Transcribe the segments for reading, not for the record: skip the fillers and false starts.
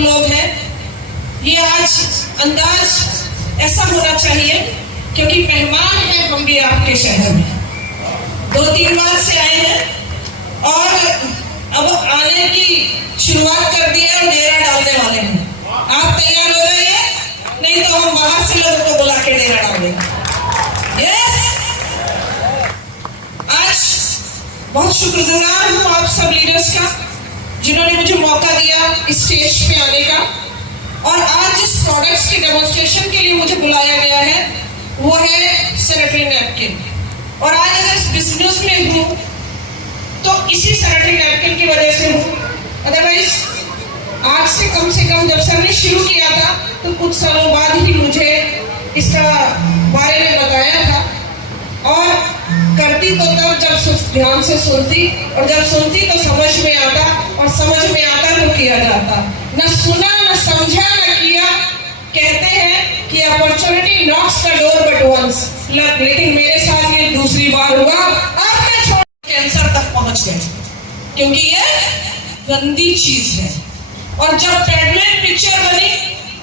हम लोग हैं, ये आज अंदाज ऐसा होना चाहिए क्योंकि मेहमान हैं हम भी आपके शहर में, 2-3 बार से आए हैं और अब आने की शुरुआत कर दी है और डेरा डालने वाले हैं। आप तैयार हो जाइए, नहीं तो हम बाहर से लोगों को बुला के डेरा डालेंगे। यस, आज बहुत शुक्रगुजार हूँ आप सब लीडर्स का जिन्होंने मुझे मौका दिया इस स्टेज पे आने का, और आज जिस प्रोडक्ट्स के डेमोन्स्ट्रेशन के लिए मुझे बुलाया गया है वो है सैनिटरी नैपकिन। और आज अगर इस बिजनेस में हूँ तो इसी सैनिटरी नैपकिन की वजह से हूँ, अदरवाइज आज से कम जब सर ने शुरू किया था तो कुछ सालों बाद ही मुझे इसका बारे में बताया था, और करती तो तब जब ध्यान से सुनती, और जब सुनती तो समझ में आता, और समझ में आता तो किया जाता। न सुना, न समझा, न किया। कहते हैं कि opportunity knocks the door but once, लेकिन मेरे साथ ये दूसरी बार हुआ। अब मैं छोड़ कैंसर तक पहुंच गए क्योंकि ये गंदी चीज है। और जब पैडमैन पिक्चर बनी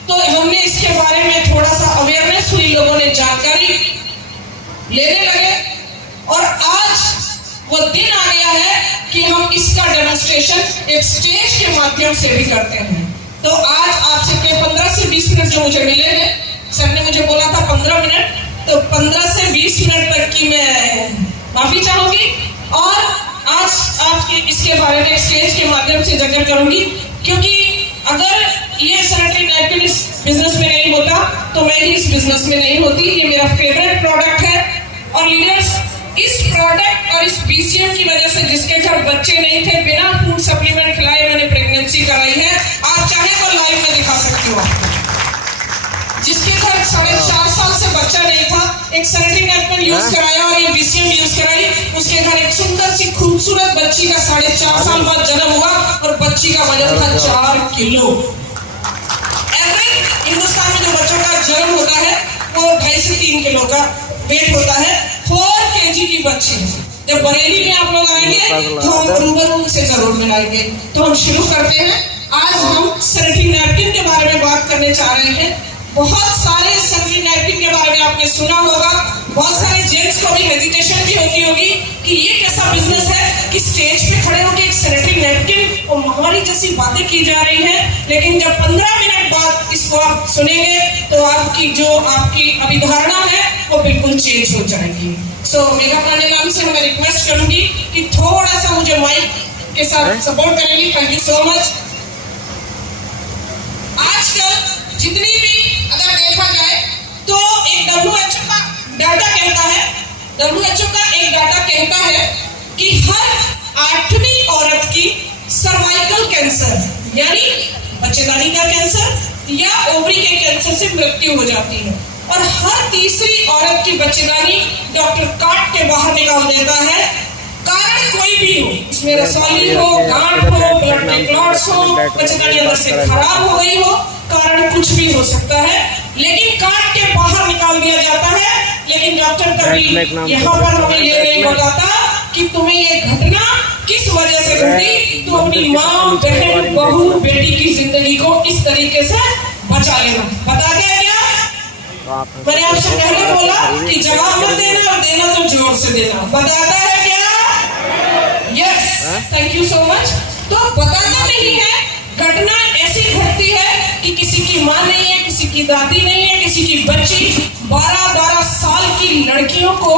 तो हमने इसके बारे में थोड़ा सा अवेयरनेस हुई, लोगों ने जानकारी लेने लगे, और आज वो दिन आ गया है कि हम इसका डेमोन्स्ट्रेशन एक स्टेज के माध्यम से भी करते हैं। तो आज आपसे 15 से 20 मिनट जो मुझे मिले हैं, सर ने मुझे बोला था 15 मिनट, तो 15 से 20 मिनट तक की मैं माफी चाहूंगी, और आज आपके इसके बारे में स्टेज के माध्यम से जिक्र करूंगी, क्योंकि अगर ये सैनिटरी नैपकिन इस बिजनेस में नहीं होता तो मैं ही इस बिजनेस में नहीं होती। ये मेरा फेवरेट प्रोडक्ट है, और लीडर्स इस प्रोडक्ट और इस बीसीएम की वजह से जिसके घर बच्चे नहीं थे, बिना फूड सप्लीमेंट खिलाए मैंने प्रेगनेंसी कराई है। आप चाहे तो लाइव में दिखा सकती हो आपको। जिसके घर 4.5 साल से बच्चा नहीं था, एक सैनिटरी नैपकिन यूज कराया और ये बीसीएम यूज कराई, उसके घर एक सुंदर सी खूबसूरत बच्ची का 4.5 साल बाद जन्म हुआ, और बच्ची का वजन था 4 किलो। एवरेज हिंदुस्तान में जो बच्चों का जन्म होता है वो 2.5 से 3 किलो का वेट होता है। 4 kg की बच्ची। जब बरेली में आप लोग आएंगे तो हम रूबरू से जरूर मिलाएंगे। तो हम शुरू करते हैं। आज हम सैनिटरी नैपकिन के बारे में बात करने जा रहे हैं। बहुत सारे सैनिटरी नैपकिन के बारे में आपने सुना होगा, बहुत सारे जेंट्स को भी हेजिटेशन भी होती होगी कि ये कैसा बिजनेस है कि स्टेज पे खड़े होकर एक सैनिटरी नैपकिन और महामारी जैसी बातें की जा रही है। लेकिन जब 15 मिनट बाद इसको आप सुनेंगे तो आपकी जो आपकी अभिधारणा है वो बिल्कुल चेंज हो जाएगी। सो मेघा पांडे मैम से मैं रिक्वेस्ट करूंगी कि थोड़ा सा मुझे माइक के साथ सपोर्ट करेंगी। Thank you so much. आजकल जितनी भी अगर देखा जाए तो एक WHO का डाटा कहता है कि हर 8वीं औरत की सर्वाइकल कैंसर यानी बच्चेदानी का कैंसर या ओवरी के कैंसर से मृत्यु हो जाती है, और हर तीसरी औरत की बच्चेदानी डॉक्टर काट के बाहर निकाल देता है। कारण कोई भी हो, इसमें रसौली हो, गांठ हो, ब्लड के क्लॉट्स हो, बच्चेदानी अंदर से खराब हो गई हो, कारण कुछ भी हो सकता है, लेकिन काट के बाहर निकाल दिया जाता है। लेकिन डॉक्टर कभी यहाँ पर हमें ये नहीं बताता कि तुम्हें ये घटना किस वजह से घटी, तो अपनी माँ, बहन, बहू, बेटी की जिंदगी को इस तरीके से बचा लेना। बता दिया क्या? मैंने आपसे पहले बोला कि जवाब मत देना, और देना तो जोर से देना। बताता है क्या? Yes, thank you so much. तो बताता नहीं है, घटना ऐसी घटती है कि किसी की माँ नहीं है, किसी की दादी नहीं है, किसी की बच्ची। 12-12 साल की लड़कियों को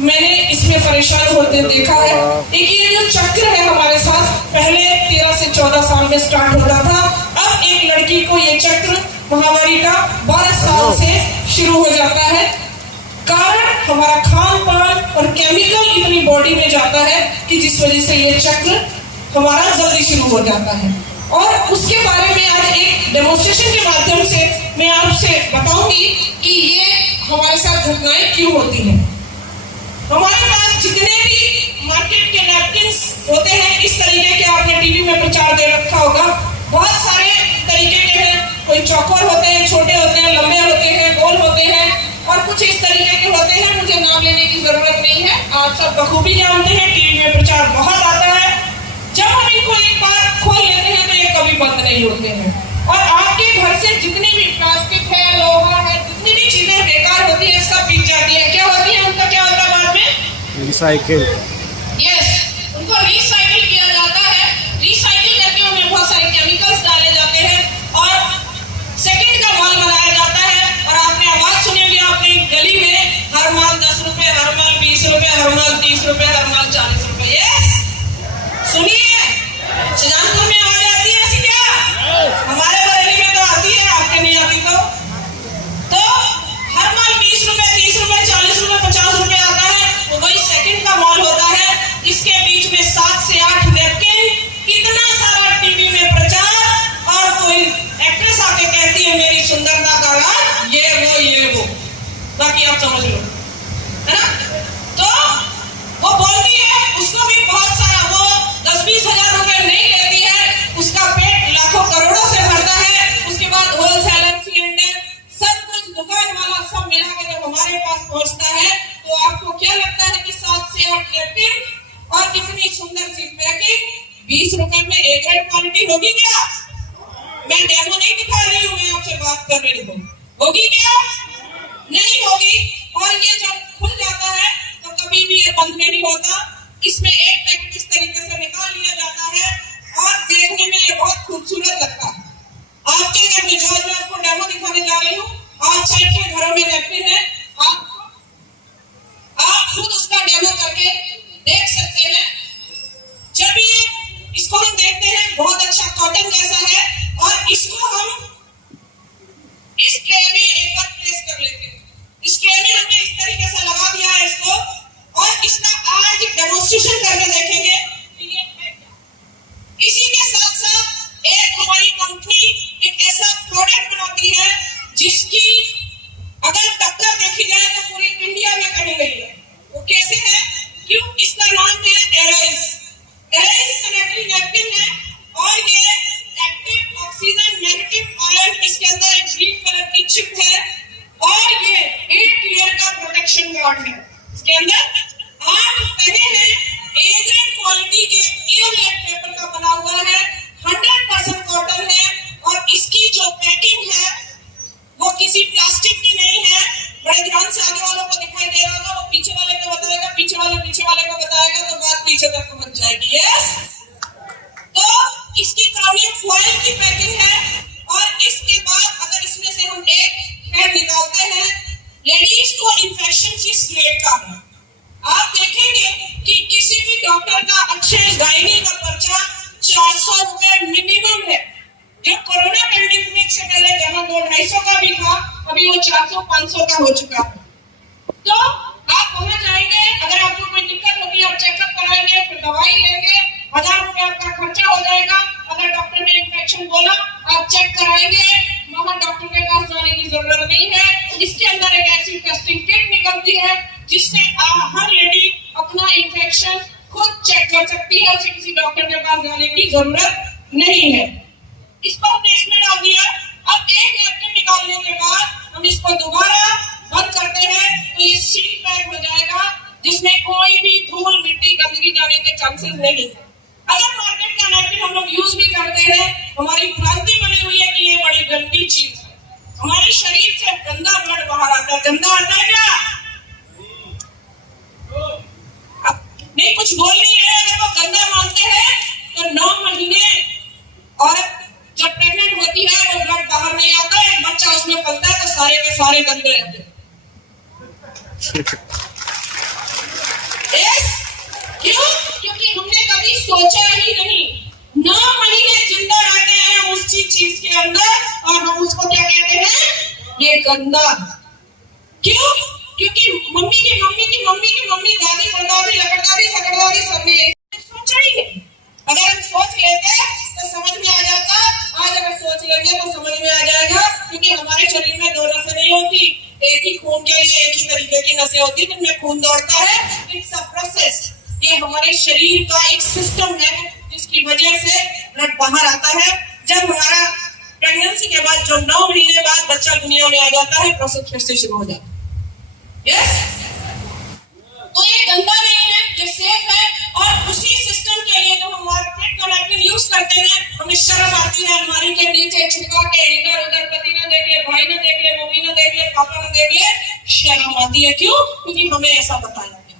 मैंने इसमें परेशान होते देखा है। एक ये जो चक्र है हमारे साथ, पहले 13 से 14 साल में स्टार्ट होता था, अब एक लड़की को ये चक्र महामारी का 12 साल से शुरू हो जाता है। कारण हमारा खान पान और केमिकल इतनी बॉडी में जाता है कि जिस वजह से ये चक्र हमारा जल्दी शुरू हो जाता है। और उसके बारे में आज एक डेमोन्स्ट्रेशन के माध्यम से मैं आपसे बताऊंगी कि ये हमारे साथ घटनाएं क्यों होती हैं। हमारे पास जितने भी मार्केट के नैपकिन होते हैं, इस तरीके के आपने टीवी में प्रचार दे रखा होगा। बहुत सारे तरीके के हैं, कोई चौकोर होते हैं, छोटे होते हैं, लंबे होते हैं, गोल होते हैं, और कुछ इस तरीके के होते हैं। मुझे नाम लेने की जरूरत नहीं है, आप सब बखूबी जानते हैं, टीवी में प्रचार बहुत आता है। जब हम इनको एक बार खोल लेते हैं तो ये कभी बंद नहीं होते हैं। और आपके घर से जितनी भी प्लास्टिक है, लोहा है, जितनी भी चीजें बेकार होती है सब बिक जाती है। क्या होती है उनका, क्या होता है बाद में? रिसाइकिल। यस, उनको रिसाइकिल किया जाता है। रिसाइकिल करके उनमें बहुत सारे केमिकल्स डाले जाते हैं और सेकंड का माल बनाया जाता है। और आपने आवाज सुनी होगी आपने गली में, हर माल 10 रुपए, हर माल 20 रुपए, हर माल 30 रुपए, हर माल 40 रुपए। यस, सुनिए, सुजानपुर में आवाज आती है ऐसी क्या? हमारे बरेली में तो आती है, आपके नहीं आती तो हर माल 20 रुपए, 30 रुपए, 40 रुपए, 50 रुपए आता है। तो वही सेकंड का माल होता है। इसके बीच में 7 से 8 नैपकिन, इतना सारा टीवी में प्रचार, और कोई एक्ट्रेस आके कहती है मेरी सुंदरता का राज ये वो, बाकी आप समझ लो, है ना? तो वो बोलती है, उसको भी बहुत सारा, वो 10-20 हजार रुपए नहीं लेती है, उसका पेट लाखों करोड़ों से भरता है। उसके बाद होलसेलर, सिलेंडर, सब कुछ दुकान वाला सब मिला के जब हमारे पास पहुंचता है तो आपको क्या लगता है कि 7 से 8 नैपकिन और कितनी सुंदर सी पैकिंग 20 रुपए में एक क्वालिटी होगी क्या? मैं डेमो नहीं दिखा रही हूँ, मैं आपसे बात कर रही हूँ। होगी क्या? नहीं होगी। और ये जब खुल जाता है तो कभी भी ये बंद नहीं होता। इसमें एक पैकेट इस तरीके से निकाल लिया जाता है और देखने में ये बहुत खूबसूरत लगता है। आपके घर में जो मैं आपको डेमो दिखाने जा रही हूँ, आप साइड के घरों में नैपकिन है, आप खुद उसका डेमो करके देख सकते हैं। जब ये इसको हम देखते हैं बहुत अच्छा कॉटन जैसा है, और इसको हम इस ट्रे में एक बार प्लेस कर लेते हैं। इस ट्रे में हमने इस तरीके से लगा दिया है इसको, और इसका आज डेमोन्स्ट्रेशन करके देखेंगे कि ये है क्या। इसी के साथ साथ एक हमारी कंपनी एक ऐसा प्रोडक्ट बनाती है जिसकी अगर टक्कर देखी जाए तो पूरी इंडिया में कहीं नहीं है। वो कैसे है? क्यों? इसका नाम है एराइज। एराइज सैनिटरी नैपकिन है, और ये एक्टिव ऑक्सीजन नेगेटिव आयन, इसके अंदर एक ग्रीन कलर की चिप है, और ये 8 लेयर का प्रोटेक्शन गार्ड है। इसके अंदर 8 तने हैं, ए ग्रेड क्वालिटी के एयरलाइट पेपर का बना हुआ है, 100% कॉटन है, और इसकी जो पैकिंग है वो किसी प्लास्टिक की नहीं है। बड़े ध्यान से आगे वालों को दिखाई दे रहा होगा, वो पीछे वाले को बताएगा, पीछे वाले को बताएगा, तो बात पीछे तक पहुंच जाएगी। यस, तो इसकी कार्बनिक फॉइल की पैकिंग है, और इसके बाद अगर इसमें से हम एक पैड निकालते हैं, लेडीज को इंफेक्शन किस ग्रेड का है, आप देखेंगे कि किसी भी डॉक्टर का अच्छे गायनी का पर्चा 400 रुपए मिनिमम है। जो कोरोना पेंडेमिक से पहले जहां 200-250 का भी था, अभी वो 400-500 का हो चुका है। तो आप वहां जाएंगे, अगर आपको कोई दिक्कत होगी आप चेकअप कराएंगे, फिर दवाई लेंगे, 1000 रुपए आपका खर्चा हो जाएगा। अगर डॉक्टर ने इन्फेक्शन बोला, आप चेक कराएंगे, वहां डॉक्टर के पास जाने की जरूरत नहीं है। इसके अंदर एक ऐसी टेस्टिंग किट निकलती है जिससे हर लेडी अपना इन्फेक्शन खुद चेक कर सकती है, उसे किसी डॉक्टर के पास जाने की जरूरत नहीं है। इसको हमने इसमें डाल दिया। अब एक नैपकिन निकालने के बाद हम इसको दोबारा बंद करते हैं, तो ये सील पैक हो जाएगा, जिसमें कोई भी धूल, मिट्टी, गंदगी जाने के चांसेस नहीं है। अगर मार्केट का नैपकिन हम लोग यूज भी करते हैं, हमारी भ्रांति बनी हुई है कि ये बड़ी गंदी चीज है। हमारे शरीर से गंदा ब्लड बाहर आता है। गंदा आता है क्या? नहीं, कुछ बोल नहीं है। अगर वो गंदा मानते हैं तो 9 महीने औरत जब प्रेग्नेंट होती है वो ब्लड बाहर नहीं आता है, एक बच्चा उसमें पलता है तो सारे के सारे गंदे रहते हैं। क्यों? क्योंकि हमने कभी सोचा ही नहीं। 9 महीने जिंदा रहते हैं उसी चीज के अंदर, और हम उसको क्या कहते हैं? ये गंदा। क्यों? क्योंकि मम्मी की मम्मी की मम्मी की मम्मी, दादी परदादी, लकड़दादी, सकड़दादी सबने सोचा ही नहीं। अगर हम सोच लेते तो समझ में आ जाता। आज अगर सोच लेंगे तो समझ में आ जाएगा, क्योंकि हमारे शरीर में 2 नसें नहीं होती, एक ही खून के लिए एक ही तरीके की नसें होती, जिनमें खून दौड़ता है। It's a process. ये हमारे शरीर का एक सिस्टम है जिसकी वजह से ब्लड बाहर आता है। जब हमारा प्रेगनेंसी के बाद जो 9 महीने बाद बच्चा दुनिया में आ जाता है, प्रोसेस फिर से शुरू हो जाता है। यस, तो ये गंदा नहीं है, ये सेफ है। और उसी सिस्टम के लिए जो हम मार्केट का नैपकिन यूज करते हैं, हमें शर्म आती है अलमारी के नीचे छुपा के, इधर उधर पति ना देख ले, भाई ना देख ले, मम्मी ना देख ले, पापा ना देख ले, शर्म आती है। क्यों? क्योंकि हमें ऐसा बताया गया।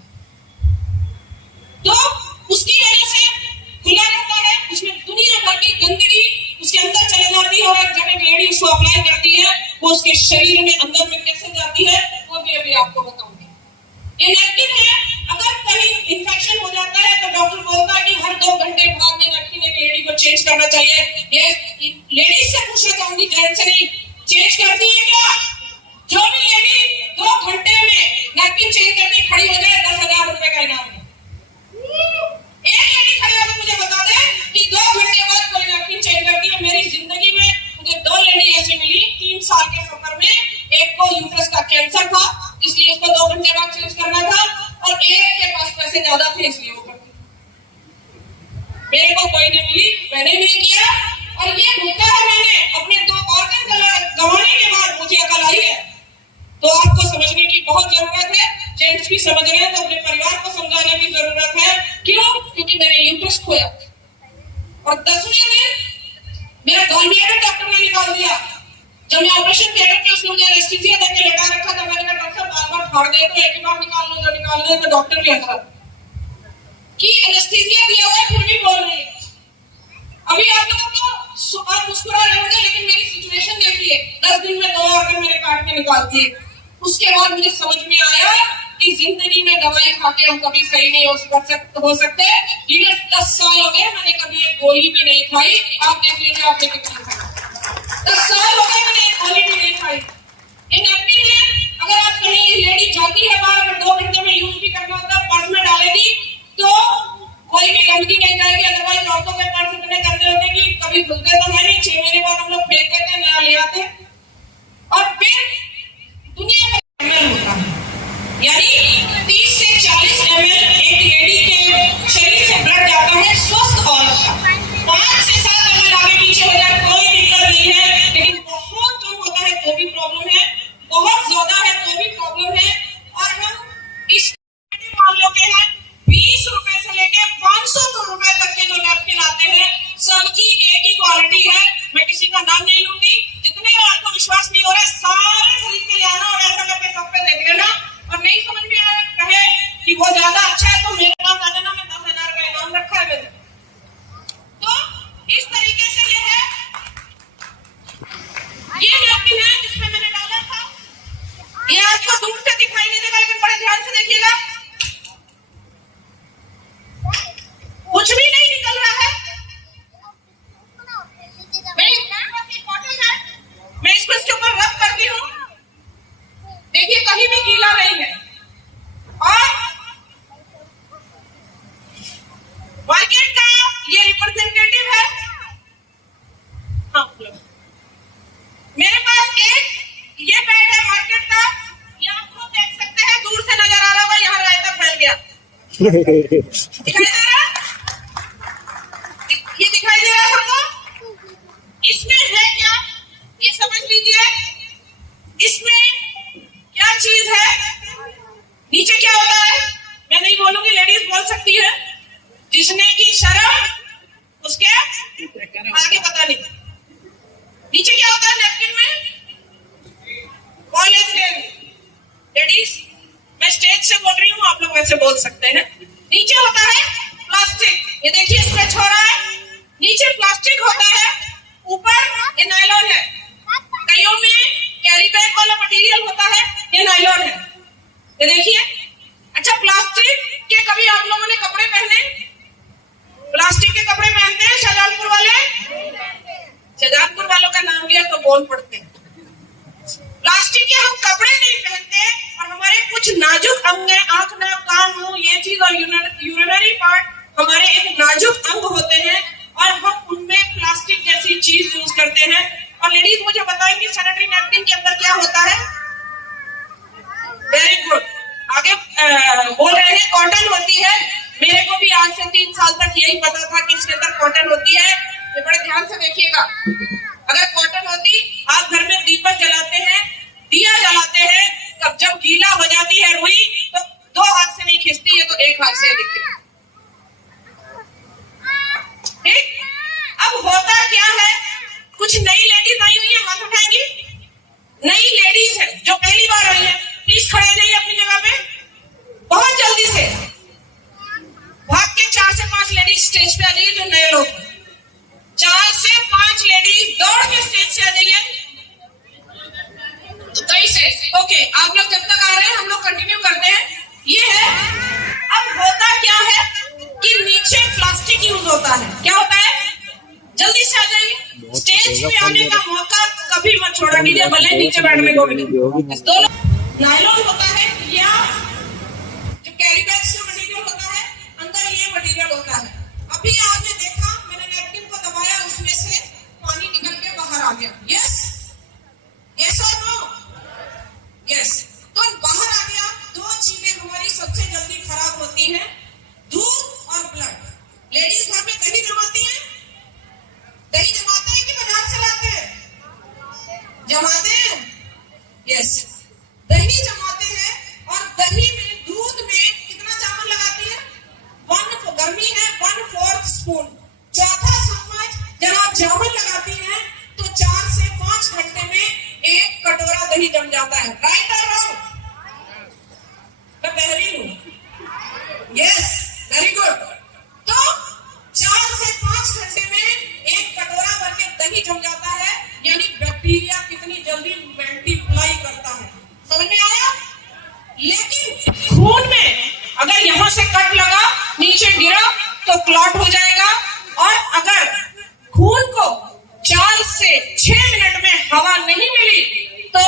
तो उसकी वजह से खुला रहता है, उसमें दुनिया भर की गंदगी उसके अंदर चले जाती है, और जब एक लेडी उसको अप्लाई करती है वो उसके शरीर में अंदर में कैसे जाती है वो भी अभी आपको बताऊंगी। ये नैपकिन है, अगर कहीं इन्फेक्शन हो जाता है तो डॉक्टर बोलता है कि हर 2 घंटे बाद में नैपकिन एक लेडी को चेंज करना चाहिए। ये लेडीज से पूछना चाहूंगी, जेंट्स से नहीं, चेंज करती है क्या? जो भी लेडी 2 घंटे में नैपकिन चेंज करके खड़ी हो जाए 10,000 रुपए का इनाम है। एक लेडी खड़ी होकर मुझे बता दे कि 2 घंटे बाद कोई नैपकिन चेंज करती है। मेरी जिंदगी में मुझे 2 लेडी ऐसी मिली 3 साल के सफर में। एक को यूट्रस का कैंसर था, इसलिए उसको 2 घंटे बाद चेंज करना था, और एक के पास पैसे ज्यादा थे इसलिए वो करती। मेरे को कोई नहीं मिली, मैंने नहीं किया, और ये होता है मैंने अपने 2 ऑर्गन गंवाने के बाद मुझे अकल आई है। तो आपको समझने की बहुत जरूरत है, जेंट्स भी समझ रहे हैं तो अपने परिवार को समझाने की जरूरत है। क्यों? क्योंकि मैंने यूट्रस खोया और 10वें दिन मेरा गॉलब्लैडर डॉक्टर ने निकाल दिया। जब मैं ऑपरेशन थिएटर में उसने मुझे एनेस्थीसिया देके लेटा रखा था, मैंने कहा डॉक्टर बार-बार फाड़ दे तो एक ही बार निकाल लो, जो निकाल लो। तो डॉक्टर भी हंसा कि एनेस्थीसिया दिया हुआ है फिर भी बोल रही है। अभी आप लोगों को आप मुस्कुरा रहे होंगे, लेकिन मेरी सिचुएशन देखिए, 10 दिन में 2 ऑर्गन मेरे काट के निकाल दिए। उसके बाद मुझे समझ में आया कि जिंदगी में दवाई खा के हम कभी सही नहीं हो सकते। ये 10 साल हो गए मैंने कभी एक गोली भी नहीं खाई। आप देख लीजिए आपने कितनी खाई। 10 साल हो गए मैंने एक गोली भी नहीं खाई। ये नैपकिन है, अगर आप कहीं लेडी जाती है बाहर, अगर 2 घंटे में यूज भी करना होता है, पर्स में डालेगी तो कोई भी गंदगी नहीं जाएगी। अदरवाइज औरतों के पर्स इतने गंदे होते कि कभी खुलते तो है नहीं, 6 महीने बाद हम लोग फेंक देते, नया ले आते। और फिर दुनिया में ml होता है, यानी 30 से 40 ml एक लेडी के शरीर से ब्लड जाता है स्वस्थ औरत का। 5 से 7 ml आगे पीछे हो जाए कोई दिक्कत नहीं है, लेकिन बहुत कम होता है तो भी प्रॉब्लम है, बहुत ज्यादा है तो भी प्रॉब्लम है। और हम इस मामलों के हैं 20 रुपए से लेके 500 रुपए तक के जो नैपकिन आते हैं, सबकी एक ही क्वालिटी है। मैं किसी का नाम नहीं लूंगी, जितने आपको विश्वास नहीं हो रहा है सारे खरीद के ले आना और ऐसा करके सब पे देख लेना, और नहीं समझ में आया कहे कि वो ज्यादा अच्छा है तो मेरे पास आ जाना, मैं 10,000 का इनाम रखा है मैंने। तो इस तरीके से ये है, ये नैपकिन है जिसमें मैंने डाला था। ये आपको दूर से दिखाई नहीं देगा, लेकिन बड़े ध्यान से देखिएगा, कुछ भी नहीं निकल रहा है। मैं इसको इसके ऊपर रब करती हूँ, देखिए कहीं भी गीला नहीं है। और मार्केट का ये रिप्रेजेंटेटिव है। हाँ, मेरे पास एक ये पैड है मार्केट का, ये आप लोग देख सकते हैं, दूर से नजर आ रहा होगा, यहाँ रायता फैल गया। दिखाई दे रहा है? ये दिखाई दे रहा है सबको? इसमें है क्या ये समझ लीजिए। इसमें क्या चीज है, नीचे क्या होता है मैं नहीं बोलूंगी, लेडीज बोल सकती है। जिसने की शर्म उसके आगे पता नहीं। नीचे क्या होता है नैपकिन में? पॉलीथीन। लेडीज मैं स्टेज से बोल रही हूँ, आप लोग वैसे बोल सकते हैं। नीचे होता है प्लास्टिक, ये देखिए स्ट्रेच हो रहा है, नीचे प्लास्टिक होता है, ऊपर ये नायलॉन है। कईयों में कैरी बैग वाला मटेरियल होता है, ये नायलॉन है, ये देखिए। अच्छा, प्लास्टिक के कभी आप लोगों ने कपड़े पहने? प्लास्टिक के कपड़े पहनते हैं शाहजहानपुर वाले? शाहजहानपुर वालों का नाम लिया तो बोल पड़ते हैं। प्लास्टिक के हम कपड़े नहीं पहनते, और हमारे कुछ नाजुक अंग, आंख, नाक, कान, मुंह, ये चीज और यूरिनरी पार्ट हमारे एक नाजुक अंग होते हैं, और हम उनमें प्लास्टिक जैसी चीज यूज करते हैं। और लेडीज मुझे बताएंगे सैनिटरी नैपकिन के अंदर क्या होता है? वेरी गुड, आगे बोल रहे हैं कॉटन होती है। मेरे को भी आज से 3 साल तक यही पता था कि इसके अंदर कॉटन होती है। ये बड़े ध्यान से देखिएगा, अगर कॉटन होती, आप घर में दीपक जलाते हैं, दिया जलाते हैं, तब जब गीला हो जाती है रुई तो 2 हाथ से नहीं खींचती है, तो 1 हाथ से दिखती है। ठीक। अब होता क्या है, कुछ नई लेडीज आई हुई है, हाथ उठाएंगी। नई लेडीज है जो पहली बार आई है, प्लीज खड़े जाइए अपनी जगह पे, बहुत जल्दी से भाग के 4 से 5 लेडीज स्टेज पे आ जाइए जो नए लोग, 4 से 5 लेडीज दौड़ के स्टेज से आ जाइए। कैसे? ओके, आप लोग जब तक आ रहे हैं हम लोग कंटिन्यू करते हैं। ये है, अब होता क्या है कि नीचे प्लास्टिक यूज होता है। क्या होता है? जल्दी से आ जाइए, स्टेज पे आने का मौका कभी मत छोड़ा कीजिए, भले नीचे बैठने को मिले। दोनों नायलॉन होता है या जो कैरी बैग से मटेरियल होता है, अंदर ये मटेरियल होता है। अभी आपने देखा, मैंने नैपकिन को दबाया, उसमें से पानी निकल के बाहर आ गया। यस यस और नो? यस। तो बाहर आ गया। 2 चीजें हमारी सबसे जल्दी खराब होती हैं, दूध और ब्लड। लेडीज घर में दही जमाती हैं, दही जमाते हैं कि बाजार से लाते हैं? जमाते हैं। यस, दही जमाते हैं। और दही में, दूध में कितना चावल लगाती है? 1, गर्मी है 1/4 स्पून, चौथा चम्मच। जब आप चावल लगाती हैं तो 4 से 5 घंटे में 1 कटोरा दही जम जाता है। राइट और रॉन्ग? मैं बहरी हूं। Yes, very good. तो 4 से 5 घंटे में 1 कटोरा भर के दही जम जाता है, यानी बैक्टीरिया कितनी जल्दी मल्टीप्लाई करता है। समझ में आया? लेकिन खून में अगर यहां से कट लगा, नीचे गिरा तो क्लॉट हो जाएगा। और अगर खून को 4 से 6 मिनट में हवा नहीं मिली तो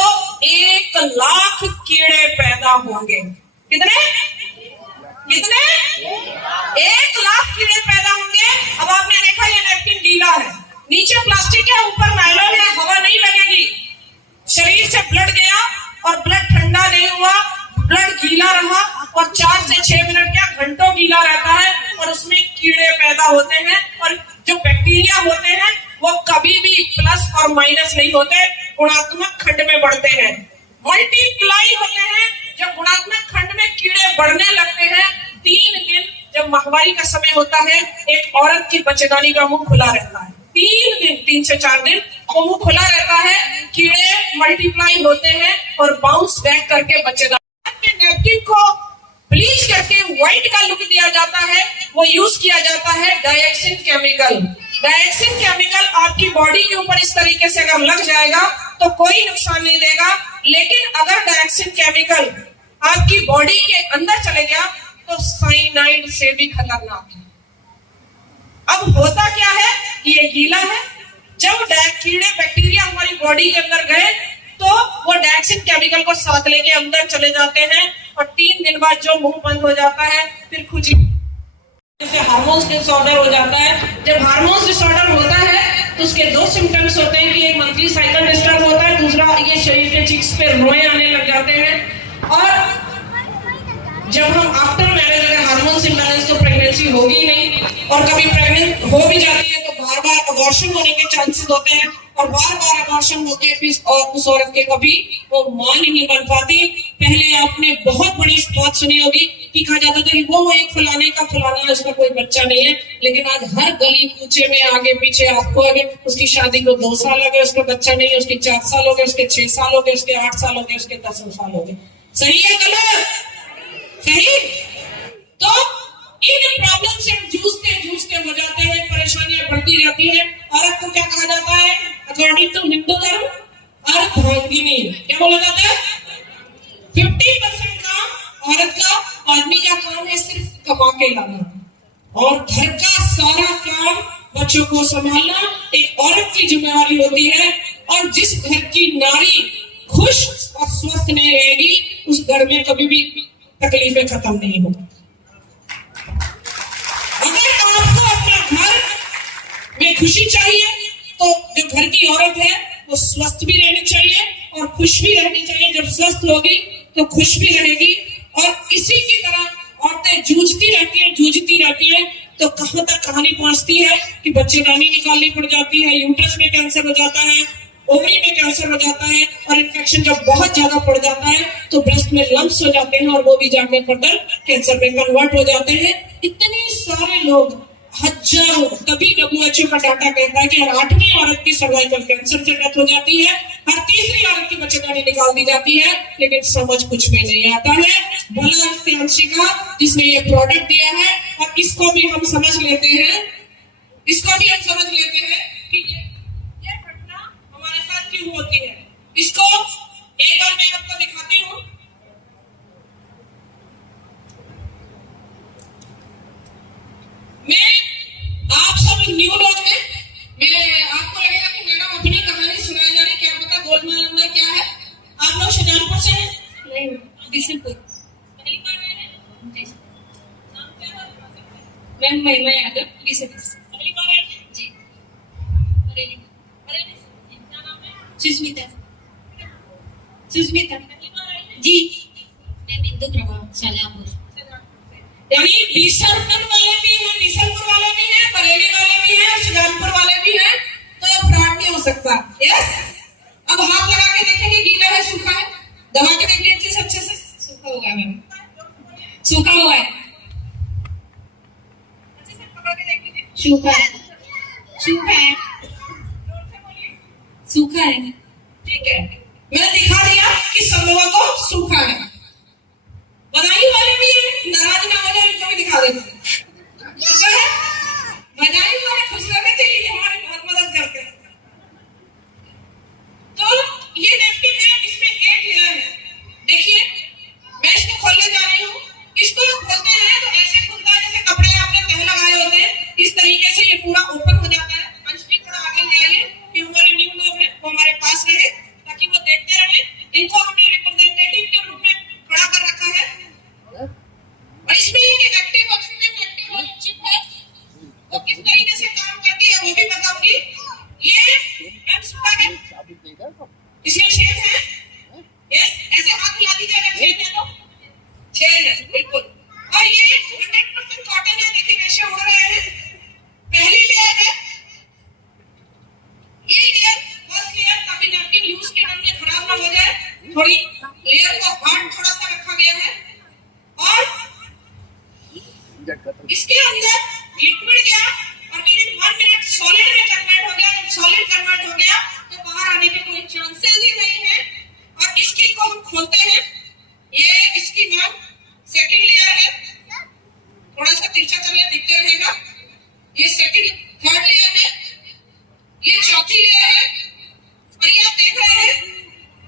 1 लाख कीड़े पैदा होंगे। कितने? 1 लाख कीड़े पैदा होंगे। अब आपने देखा ये नैपकिन गीला है, नीचे प्लास्टिक है, ऊपर नायलॉन है, हवा नहीं लगेगी। शरीर से ब्लड गया और ब्लड ठंडा नहीं हुआ, ब्लड गीला रहा और 4 से 6 मिनट क्या घंटों गीला रहता है और उसमें कीड़े पैदा होते हैं। और जो बैक्टीरिया होते हैं वो कभी भी प्लस और माइनस नहीं होते, गुणात्मक खंड में बढ़ते हैं, मल्टीप्लाई होते हैं। जब गुणात्मक खंड में कीड़े बढ़ने लगते हैं, 3 दिन जब माहवारी का समय होता है, एक औरत की बच्चेदानी का मुंह खुला रहता है। 3 दिन, 3 से 4 दिन वो मुंह खुला रहता है, कीड़े मल्टीप्लाई होते हैं और बाउंस बैक करके बच्चेदानी। नैपकिन को ब्लीच करके व्हाइट का लुक दिया जाता है, वो यूज किया जाता है डायक्सिन केमिकल। डायक्सिन केमिकल आपकी बॉडी के ऊपर इस तरीके से अगर लग जाएगा तो कोई नुकसान नहीं देगा, लेकिन अगर डायक्सिन केमिकल आपकी बॉडी के अंदर चले गया तो साइनाइड से भी खतरनाक है। अब होता क्या है कि ये गीला है, जब कीड़े बैक्टीरिया हमारी बॉडी के अंदर गए तो वो डायक्सिन केमिकल को साथ लेके अंदर चले जाते हैं और 3 दिन बाद जो मुंह बंद हो जाता है, फिर खुजली, जैसे हार्मोन्स डिसऑर्डर हो जाता है। जब हार्मोन्स डिसऑर्डर होता है तो उसके 2 सिम्टम्स होते हैं कि एक मंथली साइकिल डिस्टर्ब होता है, दूसरा ये शरीर के चीक्स पे रोए आने लग जाते हैं। और जब हम आफ्टर मैरिज अगर हार्मोन्स इम्बैलेंस, तो प्रेगनेंसी होगी नहीं, और कभी प्रेग्नेंट हो भी जाती है तो बार बार अबॉर्शन होने के चांसेस होते हैं और बार बार अबॉर्शन होके फिर और उस औरत के कभी वो मां नहीं बन पाती। पहले आपने बहुत बड़ी बात सुनी होगी कि कहा जाता था कि वो एक फलाने का फलाना है, उसका कोई बच्चा नहीं है, लेकिन आज हर गली कूचे में आगे पीछे आपको आगे उसकी शादी को 2 साल हो गए, उसका बच्चा नहीं है, उसके 4 साल हो गए, उसके 6 साल हो गए, उसके 8 साल हो गए, उसके 10 साल हो गए। सही है गलत? सही। तो इन प्रॉब्लम से जूझते जूझते हो जाते हैं, परेशानियां बढ़ती रहती हैं। औरत को क्या कहा जाता है अकॉर्डिंग टू हिंदू धर्म? अर्धांगिनी। क्या बोला जाता है? 50% काम औरत का, आदमी का काम है सिर्फ कमा के लाना और घर का सारा काम, बच्चों को संभालना एक औरत की जिम्मेवारी होती है। और जिस घर की नारी खुश और स्वस्थ नहीं रहेगी, उस घर में कभी भी तकलीफें खत्म नहीं होगी। अगर आपको अपने घर में खुशी चाहिए तो जो घर की औरत है वो स्वस्थ भी रहनी चाहिए और खुश भी रहनी चाहिए। जब स्वस्थ होगी तो खुश भी रहेगी। और इसी की तरह औरतें जूझती रहती है तो कहां तक कहानी पहुंचती है कि बच्चेदानी निकालनी पड़ जाती है, यूट्रस में कैंसर हो जाता है, ओवरी में कैंसर हो जाता है, और इन्फेक्शन जब बहुत ज्यादा पड़ जाता है तो ब्रेस्ट में लम्प्स हो जाते हैं और वो भी जाके फर्दर कैंसर में कन्वर्ट हो जाते हैं। इतने सारे लोग हजारों, तभी WHO का डाटा कहता है कि हर 8वीं औरत की सर्वाइकल कैंसर से डेथ हो जाती है, हर 3री औरत की बच्चेदानी निकाल दी जाती है, लेकिन समझ कुछ भी नहीं आता है। भला इफ्तियांशी का जिसने ये प्रोडक्ट दिया है, और इसको भी हम समझ लेते हैं, कि ये घटना हमारे साथ क्यों होती है। इसको एक बार मैं आपको दिखाती हूँ। मैं, आप सब न्यू लोग हैं, मैं आपको लगेगा कि मैडम अपनी कहानी सुनाई जा रही, क्या पता गोलमाल अंदर क्या है। आप लोग शाहजहांपुर से हैं? नहीं, बिशनपुर। पहली बार आए हैं? नाम क्या है? मैम महिमा यादव, पहली बार आए हैं जी। बरेली इतना नाम है? सुष्मिता। पहली बार आए हैं जी। मैं बिंदु प्रभा, शाहजहांपुर। यानी बिशनपुर वाले भी हैं, बरेली वाले भी हैं, शाहजहांपुर वाले भी हैं, तो ये फ्रॉड नहीं हो सकता। यस, अब हाथ लगा के देखेंगे गीला है सूखा है, दबा के देख लीजिए अच्छे से। सूखा हुआ है मैम, सूखा हुआ है, अच्छे से पकड़ के देख लीजिए। सूखा है, सूखा है, ठीक है। मैंने दिखा दिया कि सब लोगों को सूखा है। बधाई वाले भी नाराज ना हो जाए, उनको भी दिखा देते हैं। बधाई वाले खुश रहने चाहिए, हमारी बहुत मदद करते हैं। तो ये नैपकिन है, इसमें 8 लेयर है। देखिए, मैं इसको खोलने जा रही हूँ। इसको खोलते हैं तो ऐसे खुलता है जैसे कपड़े आपने तह लगाए होते हैं, इस तरीके से ये पूरा ओपन हो जाता है। अंशली थोड़ा आगे ले आइए कि हमारे न्यू लोग हैं वो हमारे पास रहे, ताकि वो देखते रहे। इनको हमने रिप्रेजेंटेटिव के रूप में खड़ा कर रखा है। और इसमें एक एक्टिव ऑक्सीजन चिप है, वो किस तरीके से काम करती है वो भी बताऊंगी। ये मैम सुखा है, इसमें छेद है। यस, ऐसे हाथ हिला दीजिए अगर छेद है तो। छेद है बिल्कुल। और ये 100% कॉटन है, देखिए रेशे उड़ रहे हैं। पहली लेयर है ये लेयर, फर्स्ट लेयर, ताकि नैपकिन यूज के टाइम में खराब ना हो जाए। थोड़ी लेयर को हार्ड थोड़ा सा रखा गया है। और इसके अंदर लिक्विड गया और विद इन 1 मिनट सॉलिड में कन्वर्ट हो गया। जब सॉलिड कन्वर्ट हो गया तो बाहर आने के कोई चांसेस ही नहीं है। और इसकी को हम खोलते हैं। ये इसकी नाम सेकंड लेयर है, थोड़ा सा तिरछा चलिए दिखते रहेगा। ये थर्ड लेयर है, ये चौथी लेयर है, और ये आप देख रहे हैं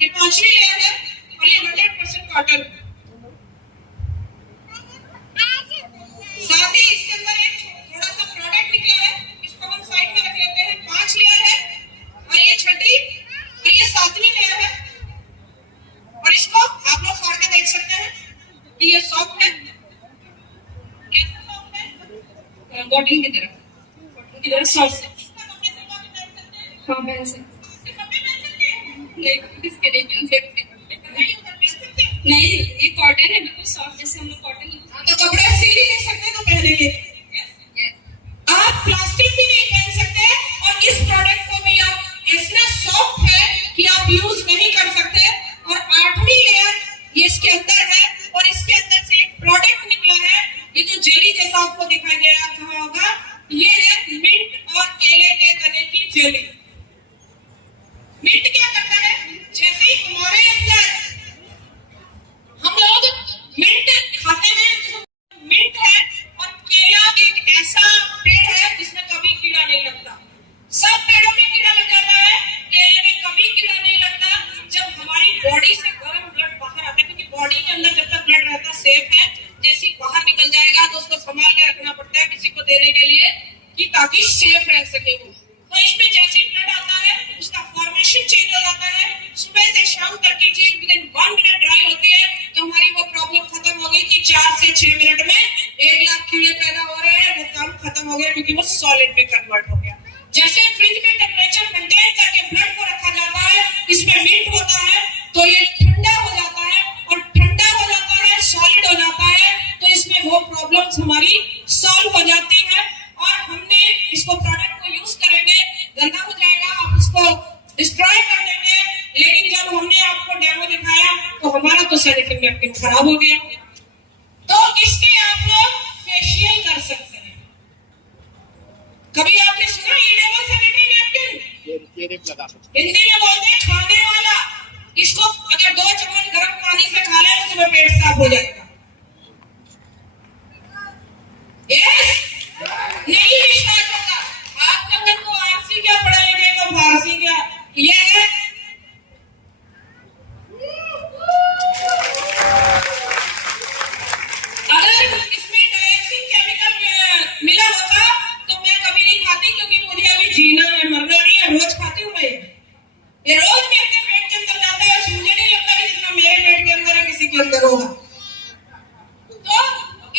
कि 5वीं लेयर है। और ये 100% कॉटन। साथ ही इसके अंदर एक थोड़ा सा प्रोडक्ट निकला है, इसको हम साइड में रख लेते हैं। 5 लेयर है, और ये 6ठी और ये 7वीं लेयर है। और इसको आप लोग फाड़ के देख सकते हैं कि ये सॉफ्ट है। कैसा सॉफ्ट है? कॉटन की तरह सॉफ्ट है। हाँ, पहन सकते हैं। नहीं, इसके नहीं पहन सकते। नहीं, ये कॉटन है, बिल्कुल सॉफ्ट, जैसे हम लोग कॉटन तो कपड़े सील ही नहीं सकते तो पहनेंगे। आप प्लास्टिक भी नहीं पहन सकते, और इस प्रोडक्ट को भी आप इतना सॉफ्ट है कि आप यूज नहीं कर सकते। और 8वीं लेयर ये इसके अंदर है, और इसके अंदर से एक प्रोडक्ट निकला है। ये जो जेली जैसा आपको दिखाई दे रहा होगा, ये है मिंट और केले के तने की जेली। मिंट क्या करता है, जैसे ही हमारे अंदर हम लोग मिंट खाते हैं, मिंट है, और केला एक ऐसा पेड़ है जिसमें कभी कीड़ा नहीं लगता। सब पेड़ों में कीड़ा लग जाता है, केले में कभी कीड़ा नहीं लगता। जब हमारी बॉडी से गर्म ब्लड बाहर आता है, क्योंकि बॉडी के अंदर जब तक ब्लड रहता सेफ है, जैसे ही बाहर निकल जाएगा तो उसको संभाल के रखना पड़ता है किसी को देने के लिए, कि ताकि सेफ रह सके वो। तो इसमें जैसे ही ब्लड आता है उसका फॉर्मेशन चेंज हो जाता है। सुबह से शाम तक की चीज विद इन 1 मिनट ड्राई होती है, तो हमारी वो प्रॉब्लम खत्म हो गई कि 4 से 6 मिनट में 1 लाख कीड़े पैदा हो रहे हैं, वो काम खत्म हो गया, क्योंकि वो सॉलिड में कन्वर्ट हो गया। जैसे फ्रिज में टेम्परेचर मेंटेन करके ब्लड को रखा जाता है, इसमें मिंट होता है तो ये ठंडा हो जाता है, और ठंडा हो जाता है, सॉलिड हो जाता है, तो इसमें वो प्रॉब्लम्स हमारी सॉल्व हो जाती है। और हमने इसको प्रोडक्ट को यूज करेंगे, गंदा हो जाएगा, आप उसको डिस्ट्रॉय कर देंगे, लेकिन जब हमने आपको डेमो दिखाया तो हमारा तो सैनिटरी नैपकिन खराब हो गया। तो इसके आप लोग फेशियल कर सकते हैं। कभी आपने सुना ईडेबल सैनिटरी नैपकिन? हिंदी में बोलते हैं खाने वाला। इसको अगर 2 चम्मच गर्म पानी से खा ले तो सुबह पेट साफ हो जाएगा। यस, नहीं विश्वास होगा आप लोगों को आरसी क्या पढ़ा लिखे को फारसी क्या ये है। अगर इसमें डायक्सिन केमिकल मिला होता तो मैं कभी नहीं खाती, क्योंकि मुझे अभी जीना है, मरना नहीं है। रोज खाती हूँ मैं ये रोज मेरे पेट के अंदर जाता है। मुझे नहीं लगता कि जितना मेरे पेट के अंदर है किसी के अंदर होगा। तो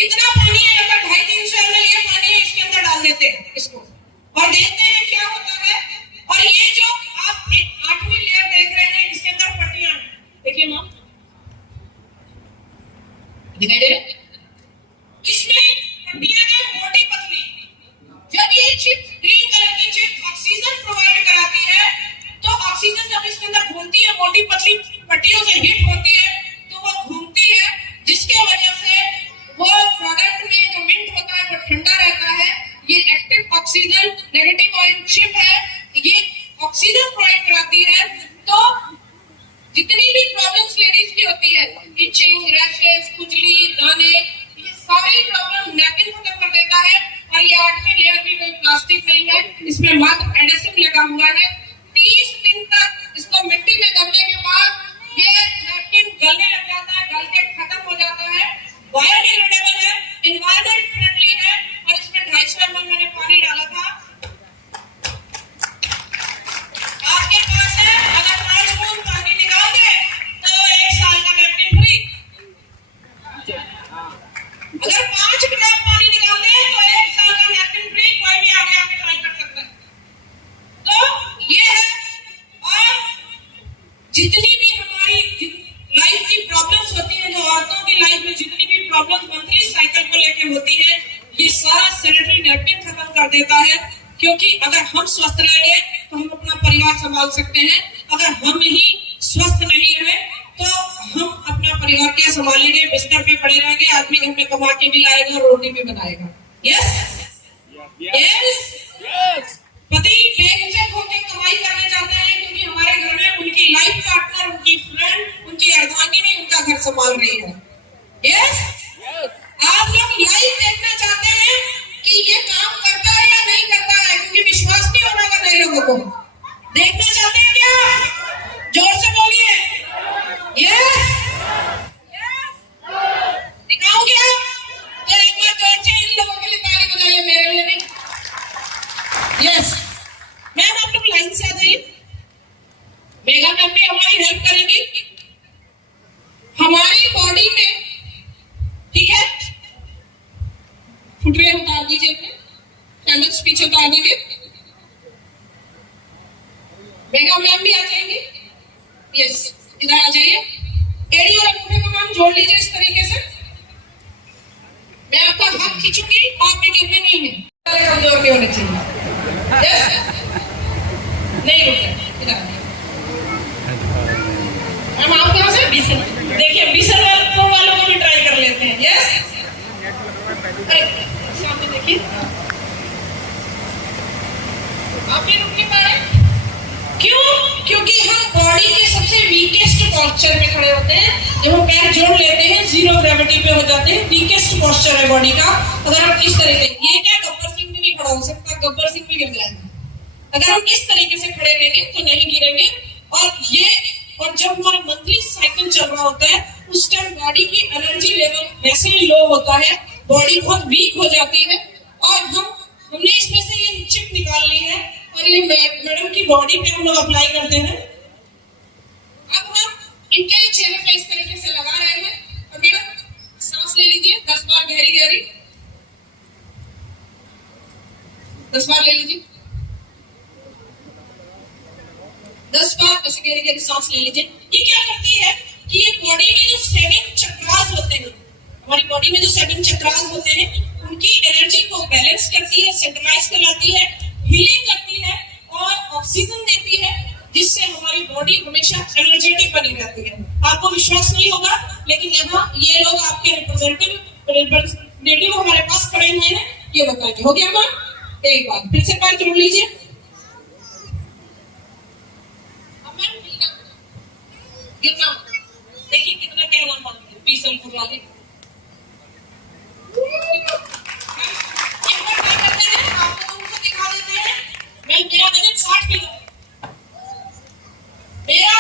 इतना पानी है, अगर 250-300 ml ये पानी है इसके अंदर डाल देते हैं इसको और देखते हैं क्या होता है। और ये जो आप 8वीं लेयर देख रहे हैं इसके अंदर पट्टियां हैं, देखिए मां दिखाई दे रहे, इसमें पट्टियां हैं मोटी पतली। जब ये चिप ग्रीन कलर की चिप ऑक्सीजन प्रोवाइड कराती है तो ऑक्सीजन जब इसके अंदर घूमती है मोटी पतली पट्टियों से हिट होती है तो वो घूमती है, जिसके वजह से वो प्रोडक्ट में जो मिंट होता है वो ठंडा रहता है। ये active oxygen negative ion chip है, ये ऑक्सीजन प्रोवाइड कराती है। तो जितनी भी प्रॉब्लम्स लेडीज की होती है, इचिंग, रैशेस, खुजली, दाने, ये सारी प्रॉब्लम नैपकिन खत्म कर देता है। और ये 8वीं लेयर भी कोई प्लास्टिक नहीं है, इसमें मात्र एडेसिव लगा हुआ है। 30 दिन तक इसको मिट्टी में दबने के बाद ये नैपकिन गलने लग जाता है, गल के खत्म हो जाता है। बायोडिग्रेडेबल है, एनवायरमेंट फ्रेंडली है और इसमें 250 ml मैंने पानी डाला था। आपके पास है, अगर 5 बूंद पानी निकाल दे तो 1 साल का नैपकिन फ्री। अगर 5 ड्रॉप पानी निकाल दे तो 1 साल का नैपकिन फ्री। कोई भी आगे आके ट्राई कर सकता है। तो ये है। और जितनी भी हमारी लाइफ की प्रॉब्लम्स होती है, जो औरतों की लाइफ में जितनी भी प्रॉब्लम्स मंथली साइकिल को लेके होती है, ये सारा सैनिटरी नैपकिन खत्म कर देता है। क्योंकि अगर हम स्वस्थ रहेंगे तो हम अपना परिवार संभाल सकते हैं। अगर हम ही स्वस्थ नहीं रहे तो हम अपना परिवार क्या संभालेंगे? बिस्तर पे पड़े रहेंगे, आदमी घर में कमा के भी लाएगा, रोटी भी बनाएगा। यस यस, पति बेहिचक होकर कमाई करने जाते हैं क्योंकि हमारे घर में उनकी लाइफ पार्टनर, उनकी फ्रेंड, उनकी अर्धांगिनी उनका घर संभाल रही है। यस, आप लोग लाइव देखना चाहते हैं कि ये काम करता है या नहीं करता है, क्योंकि विश्वास नहीं हो रहा नए लोगों को। देखना चाहते हैं क्या? जोर से बोलिए। यस, दिखाऊं क्या? तो एक बार जोर से इन लोगों के लिए ताली बजाइए, मेरे लिए नहीं। यस मैम, आप लोग लाइन से आ जाइए। मेगा मैम भी हमारी हेल्प करेंगी। हमारी बॉडी में, ठीक है, फुटवेयर उतार दीजिए, अपने सैंडल्स पीछे उतार दीजिए। मेगा मैम भी आ जाएंगे। यस, इधर आ जाइए। एड़ी और अंगूठे को मैम जोड़ लीजिए इस तरीके से। मैं आपका हाथ खींचूंगी, आप भी गिरने नहीं है, कमजोर नहीं होने चाहिए। यस, नहीं रुके, इधर मैम। आप कहाँ से? बीसर। देखिए बीसर वालों को भी ट्राई कर लेते हैं। यस, सामने देखिए, आप भी रुक नहीं पा रहे। क्यों? क्योंकि हम बॉडी के सबसे वीकेस्ट पोस्चर में खड़े होते हैं। जब हम पैर जोड़ लेते हैं, जीरो ग्रेविटी पे हो जाते हैं। वीकेस्ट पोस्चर है बॉडी का। अगर हम इस तरीके, ये क्या गब्बर सिंह भी नहीं खड़ा हो सकता, गब्बर सिंह भी गिर जाएगा। अगर हम इस तरीके से खड़े रहेंगे तो नहीं गिरेंगे। और जब हमारा मंथली साइकिल चल रहा होता है उस टाइम बॉडी की एनर्जी लेवल वैसे ही लो होता है, बॉडी बहुत वीक हो जाती है। और हमने इसमें से ये चिप निकाल ली है और ये मैडम की बॉडी पे हम लोग अप्लाई करते हैं। अब हम इनके चेहरे पे इस तरीके से लगा रहे हैं। और मैडम सांस ले लीजिए 10 बार गहरी गहरी, 10 बार ले लीजिए, 10 बार ऐसे गहरी गहरी सांस ले लीजिए। ये क्या करती है कि ये बॉडी में जो 7 चक्रास होते हैं, हमारी बॉडी में जो 7 चक्रास होते हैं, उनकी एनर्जी को बैलेंस करती है, सेंट्रलाइज करती है, हीलिंग करती है और ऑक्सीजन देती है, जिससे हमारी बॉडी हमेशा एनर्जेटिक बनी रहती है। आपको विश्वास नहीं होगा, लेकिन यहाँ ये लोग आपके रिप्रेजेंटेटिव हमारे पास खड़े हुए हैं, ये बताएंगे। हो गया मैम? एक बार फिर से पैर जोड़ लीजिए। देखिए कितना कहना मानते हैं 20 अंक वाले। दिखा देते हैं। मेरा वजन 60 किलो, मेरा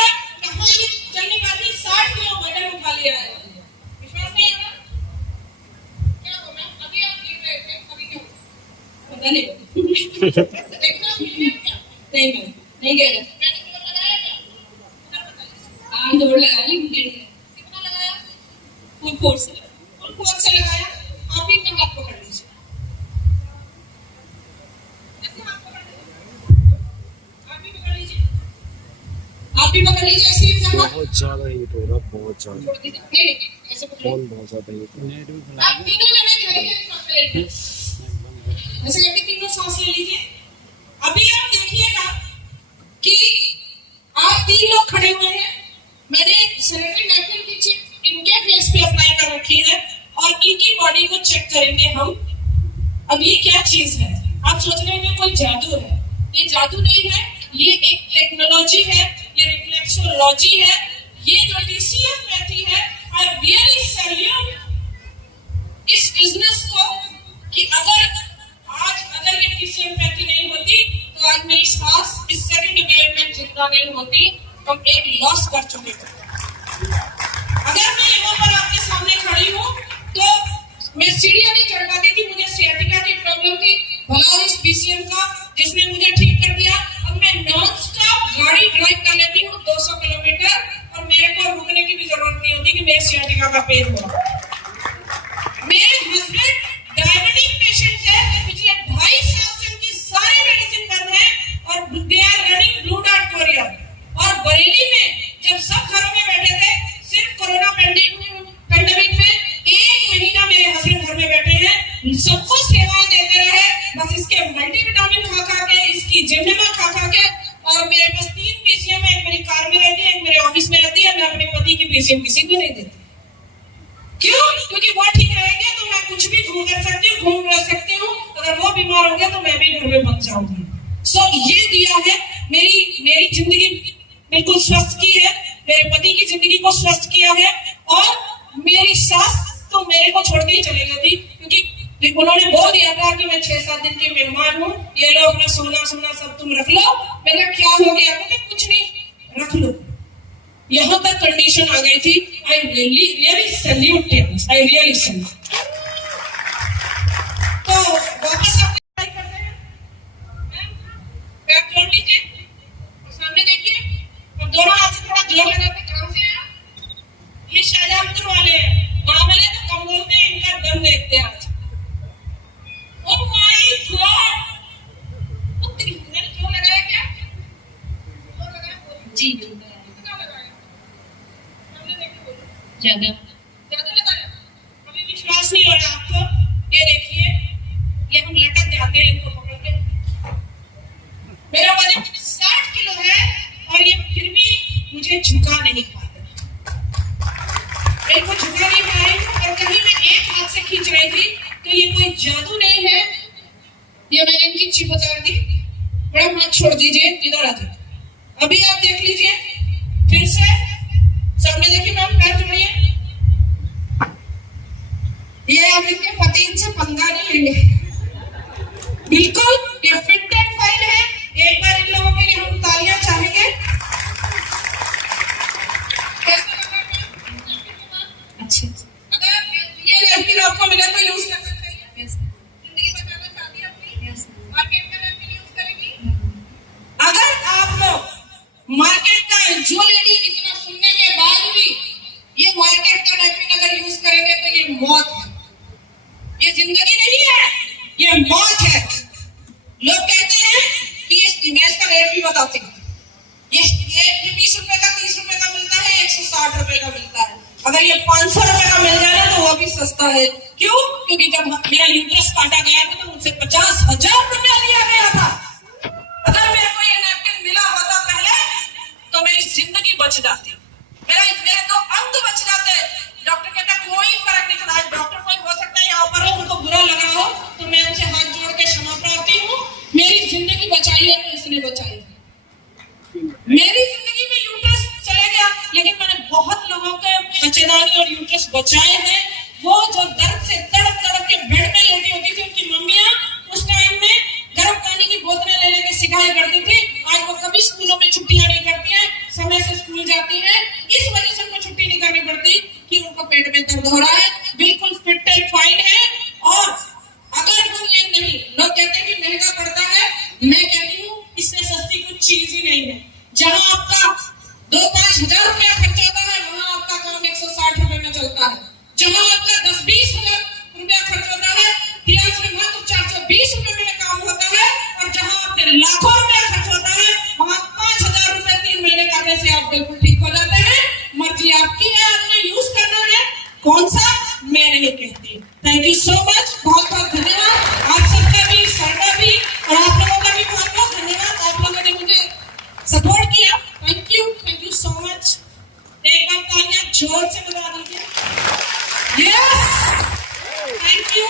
कहाँ ये चलने वाली 60 किलो वजन उठा लिया है। विश्वास नहीं है ना? क्या हो मैं अभी आप गिर रहे थे, अभी क्या पता नहीं। नहीं गया हाँ दौड़ लगा ली। कितना लगाया? फुल फोर्स से लगाया। आप ही अपना हाथ पकड़ लीजिए, आप भी पकड़ लीजिए ऐसे। बहुत ज्यादा हीट हो रहा, बहुत ज्यादा। ऐसे कौन बहुत ज्यादा हीट? आप तीनों जने ऐसे करके तीनों सांस ले लीजिए। अभी आप देखिएगा कि आप 3 लोग खड़े हुए हैं। मैंने सैनिटरी नैपकिन की चिप इनके फेस पे अप्लाई कर रखी है और इनकी बॉडी को चेक करेंगे हम। अब ये क्या चीज है? आप सोच रहे हैं कोई जादू है। ये जादू नहीं है, ये एक टेक्नोलॉजी है, ये रिफ्लेक्सोलॉजी है, ये जो डीसीएम मेथड है। आई रियली सैल्यूट इस बिजनेस को कि अगर ये डीसीएम मेथड नहीं होती तो आज मेरी सास इस सेकंड वेव में जिंदा नहीं होती। हम एक लॉस कर चुके थे। अगर मैं यहाँ पर आपके सामने खड़ी हूँ तो मैं सीढ़ियां नहीं चढ़ पाती थी। मुझे सियाटिका की प्रॉब्लम थी, भला इस बीसीएम का जिसने मुझे ठीक कर दिया। अब मैं नॉन स्टॉप गाड़ी ड्राइव कर लेती हूँ 200 किलोमीटर और मेरे को रुकने की भी जरूरत नहीं होती कि मेरे सियाटिका का पेन हो। मेरे हस्बैंड डायबिटिक पेशेंट है, पिछले 2.5 साल से उनकी सारी मेडिसिन बंद है और they are running Blue Dart courier. और बरेली में जब सब घरों में बैठे थे, सिर्फ कोरोना पेंडेमिक में 1 महीना मेरे हस्बैंड घर में बैठे हैं, सबको सेवाएं देते रहे। बस इसके मल्टीविटामिन खा के, इसकी जिमनेमा खा के। और मेरे पास 3 पीसीएम है, एक मेरी कार में रहती है, एक मेरे ऑफिस में रहती है। मैं अपने पति की पीसीएम किसी को नहीं देती। क्यों? क्योंकि वो ठीक रहेंगे तो मैं कुछ भी घूम रह सकती हूँ। अगर वो बीमार हो गया तो मैं भी घर में बच जाऊंगी। सो ये दिया है मेरी जिंदगी बिल्कुल स्वस्थ की है, मेरे पति की जिंदगी को स्वस्थ किया है। और मेरी सास तो मेरे को छोड़ के ही चले गई थी, क्योंकि उन्होंने बोल दिया था कि मैं 6-7 दिन की मेहमान हूँ, ये लो अपना सोना सब तुम रख लो। मैंने क्या हो गया? कुछ नहीं, रख लो। यहाँ तक कंडीशन आ गई थी। I really salute him, I really salute. तो वापस आप ट्राई करते हैं, बैक जोड़ लीजिए, सामने देखिए और दोनों हाथ से थोड़ा जोर लगा के। कहां से है? ये शाहजहांपुर वाले हैं। वहां वाले तो कम बोलते हैं, इनका दम देखते हैं आज। ओह माय गॉड, मैंने जोर लगाया क्या? जोर लगाया जी, कितना लगाया? हमने देखो ज्यादा लगाया। अभी विश्वास नहीं हो रहा आपको? ये देखिए, ये हम लटक जाते हैं इनको पकड़ के। मेरा वजन 60 किलो है और ये फिर भी मुझे झुका नहीं पाते। मेरे को झुका नहीं पा रही हूँ और कहीं मैं एक हाथ से खींच रही थी। तो ये कोई जादू नहीं है। ये मैंने इनकी चिप उतार दी। मैडम हाथ छोड़ दीजिए, इधर आ जाए। अभी आप देख लीजिए, फिर से सामने देखिए। मैम पैर जोड़िए। ये अब इनके पति इनसे पंगा नहीं लेंगे, बिल्कुल ये फिट एंड फाइन है। एक बार इन लोगों के लिए हम तालियां चाहेंगे। अच्छा, अगर ये नैपकिन आपको मिले तो यूज करना चाहिए। जिंदगी बचाना चाहती है अपनी, मार्केट का नैपकिन यूज करेगी। अगर आप लोग मार्केट का, जो लेडी इतना सुनने के बाद भी ये मार्केट का नैपकिन अगर यूज करेंगे तो ये मौत है। ये जिंदगी नहीं है, ये मौत है। लोग कहते हैं कि इस गैस का रेट भी बताते हैं। ये 20 रुपए का, 30 रुपए का मिलता है, 160 रुपए का मिलता है। अगर ये 500 रुपए का मिल जाए ना तो वो भी सस्ता है। क्यों? क्योंकि जब मेरा यूट्रस काटा गया था तो मुझसे 50,000 रुपया लिया गया था। अगर मेरे को ये नैपकिन मिला होता पहले तो मेरी जिंदगी बच जाती, मेरे तो अंग बच जाते। डॉक्टर कहता कोई फर्क नहीं पड़ा। डॉक्टर कोई हो सकता है यहाँ पर हो, उनको बुरा लगा हो तो मैं उनसे हाथ जोड़ के क्षमा प्रार्थी हूँ। वो जो दर्द से तड़प तड़प के बेड में लेटी होती थी, उनकी मम्मियां उस टाइम में गर्म पानी की बोतलें ले लेके सिखाई करती थी। आज वो कभी स्कूलों में छुट्टियां नहीं करती हैं, समय से स्कूल जाती हैं। इस वजह से उनको छुट्टी नहीं करनी पड़ती कि उनको पेट में दर्द हो रहा है, बिल्कुल फिट एंड फाइन है। और अगर हम ये नहीं, लोग कहते हैं कि महंगा पड़ता है, मैं कहती हूँ इससे सस्ती कुछ चीज ही नहीं है। जहां आपका 2-5 हजार रुपया खर्च होता है, वहां आपका काम 160 रुपए में चलता है। जहां आपका 10-20 हजार रुपया खर्च होता है, फ्रीलांस में मात्र 420 रुपए में काम होता है। और जहां आपने लाखों रुपया खर्च होता है, वहां 5000 रुपए 3 महीने करने से आप बिल्कुल ठीक हो जाते हैं। मर्जी आपकी है, आपने यूज करना है कौन सा, मैं नहीं कहती। थैंक यू सो मच, बहुत बहुत धन्यवाद आप सबका भी, सर का भी, और आप लोगों का भी बहुत बहुत धन्यवाद। आप लोगों ने मुझे सपोर्ट किया, थैंक यू सो मच। एक बार तालियां जोर से बजा दीजिए। Yes, thank you.